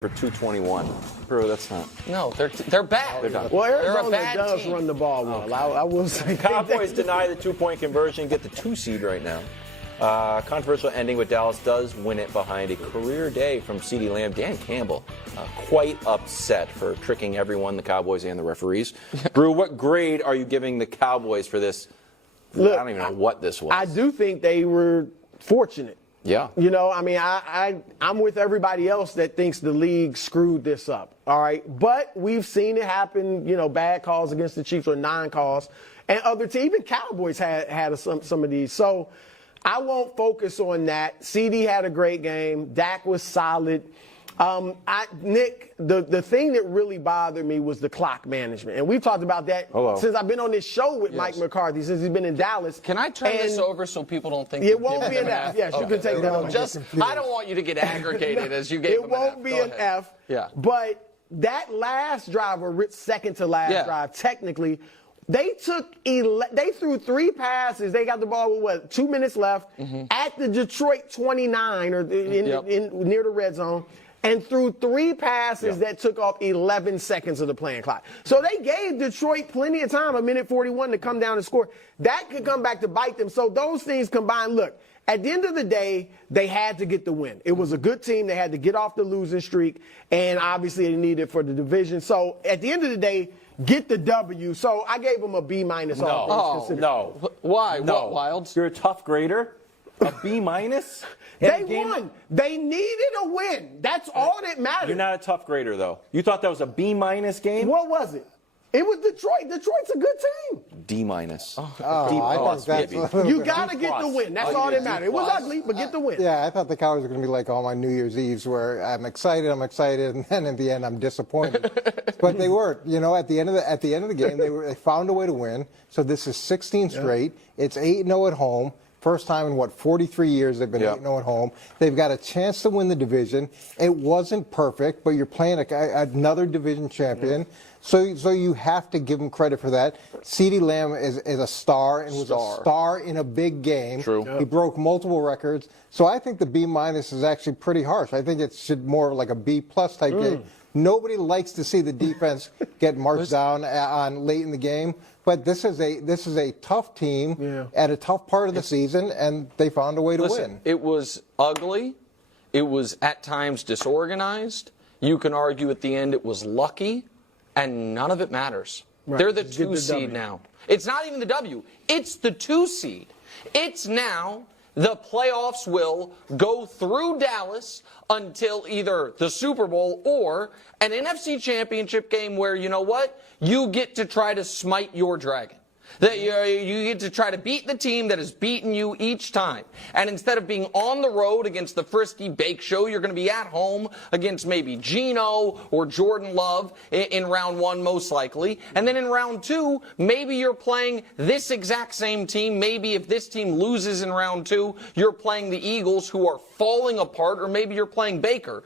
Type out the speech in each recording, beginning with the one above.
for 221. Bro, that's not. No, they're bad. They're done. Well, Arizona They're a bad does team. run the ball well. I will say. Cowboys deny the 2-point conversion, get the 2 seed right now. Controversial ending with Dallas does win it behind a career day from CeeDee Lamb. Dan Campbell quite upset for tricking everyone, the Cowboys and the referees. Brew, what grade are you giving the Cowboys for this? Look, I don't even know what this was. I do think they were fortunate. Yeah. You know, I mean, I'm with everybody else that thinks the league screwed this up. All right. But we've seen it happen, you know, bad calls against the Chiefs or non-calls. And other teams, even Cowboys had some of these. So I won't focus on that. CD had a great game. Dak was solid. Nick, the thing that really bothered me was the clock management. And we've talked about that since I've been on this show with Mike McCarthy, since he's been in Dallas. Can I turn this over so people don't think it won't be an F? Yes, you can take that over. I don't want you to get aggregated as you gave it them won't be an F. Yeah. But that last drive, or second to last drive, technically, they threw 3 passes. They got the ball with 2 minutes left at the Detroit 29 or near the red zone, and threw 3 passes that took off 11 seconds of the playing clock. So they gave Detroit plenty of time, 1:41, to come down and score. That could come back to bite them. So those things combined, look, at the end of the day, they had to get the win. It was a good team. They had to get off the losing streak, and obviously they needed it for the division. So at the end of the day, get the W. So I gave them a B-. No. Why? No. What, Wilds? You're a tough grader. A B-? They won. They needed a win. That's all that mattered. You're not a tough grader, though. You thought that was a B- game? What was it? It was Detroit. Detroit's a good team. D-. You got to get the win. That's all that mattered. It was ugly, but get the win. Yeah, I thought the Cowboys were going to be like all my New Year's Eves, where I'm excited, and then in the end I'm disappointed. But they weren't. You know, at the end of the game, they found a way to win. So this is 16 straight. It's 8-0 at home. First time in, 43 years they've been 8-0 at home. They've got a chance to win the division. It wasn't perfect, but you're playing another division champion. So you have to give him credit for that. CeeDee Lamb is a star and was a star in a big game. True. He broke multiple records. So I think the B- is actually pretty harsh. I think it should more like a B+ type game. Nobody likes to see the defense get marched down on late in the game. But this is a tough team at a tough part of the season, and they found a way to win. It was ugly. It was at times disorganized. You can argue at the end it was lucky, and none of it matters. Right. They're the 2 seed now. It's not even the W. It's the 2 seed. It's now the playoffs will go through Dallas until either the Super Bowl or an NFC Championship game where, you know what, you get to try to smite your dragon. That you get to try to beat the team that has beaten you each time. And instead of being on the road against the Frisky Bake Show, you're going to be at home against maybe Geno or Jordan Love in round 1 most likely. And then in round 2, maybe you're playing this exact same team. Maybe if this team loses in round 2, you're playing the Eagles, who are falling apart, or maybe you're playing Baker.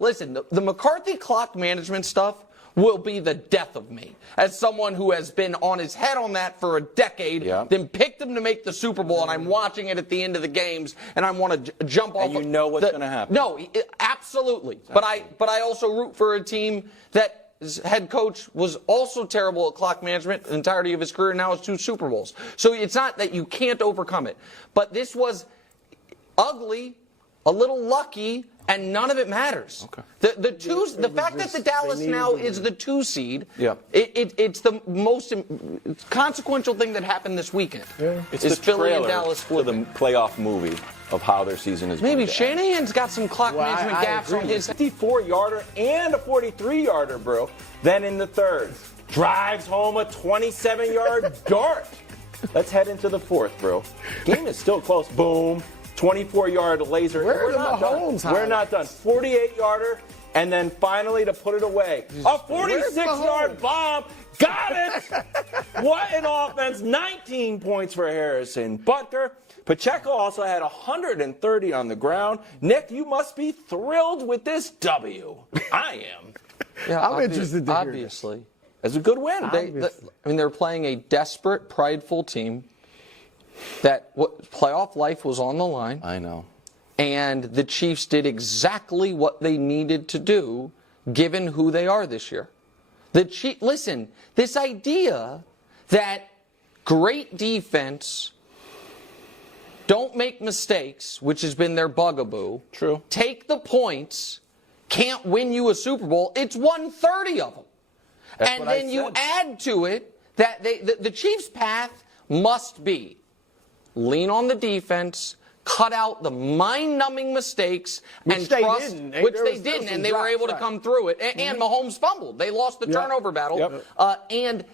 Listen, the McCarthy clock management stuff will be the death of me as someone who has been on his head on that for a decade, then picked them to make the Super Bowl, and I'm watching it at the end of the games, and I want to jump off. And you know what's going to happen. No, absolutely. But I also root for a team that his head coach was also terrible at clock management the entirety of his career, and now has 2 Super Bowls. So it's not that you can't overcome it. But this was ugly, a little lucky, and none of it matters. Okay. The fact that the Dallas now is the 2 seed, it's the most consequential thing that happened this weekend. Yeah. It's is the Philly and trailer Dallas flipping. to the playoff movie of how their season is. Maybe Shanahan's got some clock management gaps on his 54-yarder and a 43-yarder, bro. Then in the third, drives home a 27-yard dart. Let's head into the fourth, bro. Game is still close. Boom. 24-yard laser. We're not done. We're not done. 48-yarder, and then finally to put it away, a 46-yard bomb. Got it. What an offense. 19 points for Harrison Butker. Pacheco also had 130 on the ground. Nick, you must be thrilled with this W. I am. Yeah, I'm interested to hear obviously. It's a good win. They're playing a desperate, prideful team that playoff life was on the line. I know. And the Chiefs did exactly what they needed to do, given who they are this year. Listen, this idea that great defense, don't make mistakes, which has been their bugaboo. True. Take the points, can't win you a Super Bowl. It's 130 of them. That's and what I then you said. add to it that the Chiefs' path must be lean on the defense, cut out the mind-numbing mistakes, and trust, which they didn't, and they were able to come through it. And Mahomes fumbled. They lost the turnover battle. And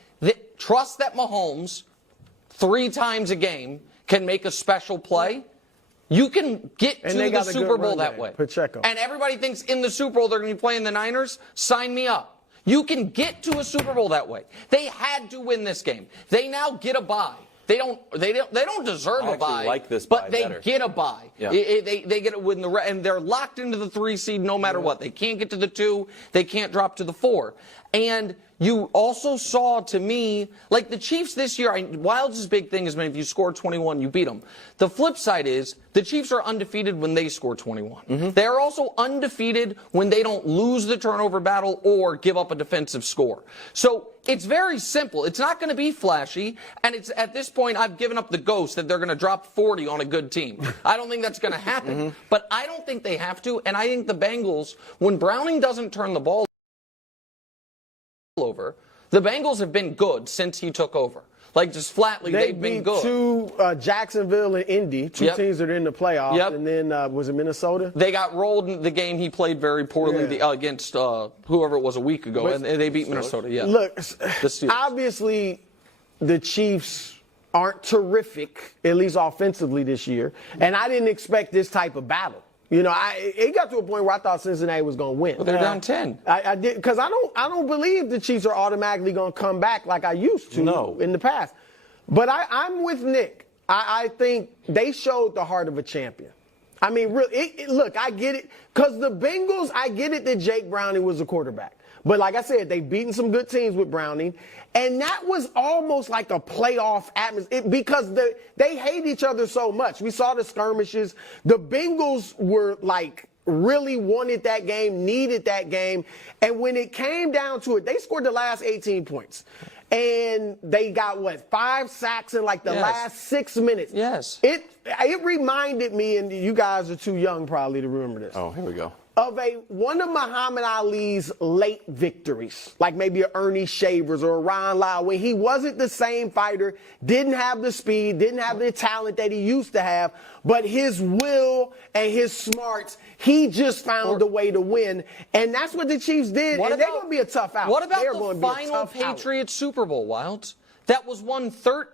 trust that Mahomes, 3 times a game, can make a special play. You can get to the Super Bowl that way. Pacheco. And everybody thinks in the Super Bowl they're going to be playing the Niners. Sign me up. You can get to a Super Bowl that way. They had to win this game. They now get a bye. They don't deserve a bye, like this but bye they better. get a bye. Yeah. They get it with and they're locked into the 3 seed no matter what. They can't get to the 2. They can't drop to the 4. And you also saw, to me, like the Chiefs this year, Wilds' big thing is, man, if you score 21, you beat them. The flip side is the Chiefs are undefeated when they score 21. They're also undefeated when they don't lose the turnover battle or give up a defensive score. So it's very simple. It's not going to be flashy, and it's at this point I've given up the ghost that they're going to drop 40 on a good team. I don't think that's going to happen, but I don't think they have to, and I think the Bengals, when Browning doesn't turn the ball over, the Bengals have been good since he took over. Like, just flatly, they've been good. Two Jacksonville and Indy, two teams that are in the playoffs, and then was it Minnesota? They got rolled in the game. He played very poorly against whoever it was a week ago, and they beat Minnesota. Yeah. Look, obviously, the Chiefs aren't terrific, at least offensively this year, and I didn't expect this type of battle. You know, it got to a point where I thought Cincinnati was going to win. Well, they're down 10. I did, because I don't believe the Chiefs are automatically going to come back like I used to in the past. But I'm with Nick. I think they showed the heart of a champion. I mean, really, look, I get it. Because the Bengals, I get it that Jake Browning was the quarterback. But like I said, they've beaten some good teams with Browning. And that was almost like a playoff atmosphere because they hate each other so much. We saw the skirmishes. The Bengals were like really wanted that game, needed that game. And when it came down to it, they scored the last 18 points. And they got, 5 sacks in like the last 6 minutes. Yes. It reminded me, and you guys are too young probably to remember this. Oh, here we go. Of one of Muhammad Ali's late victories, like maybe a Ernie Shavers or a Ron Lyle, when he wasn't the same fighter, didn't have the speed, didn't have the talent that he used to have, but his will and his smarts, he just found a way to win. And that's what the Chiefs did, and they're going to be a tough out. What about the final Patriots Super Bowl, Wilds? That was won 13.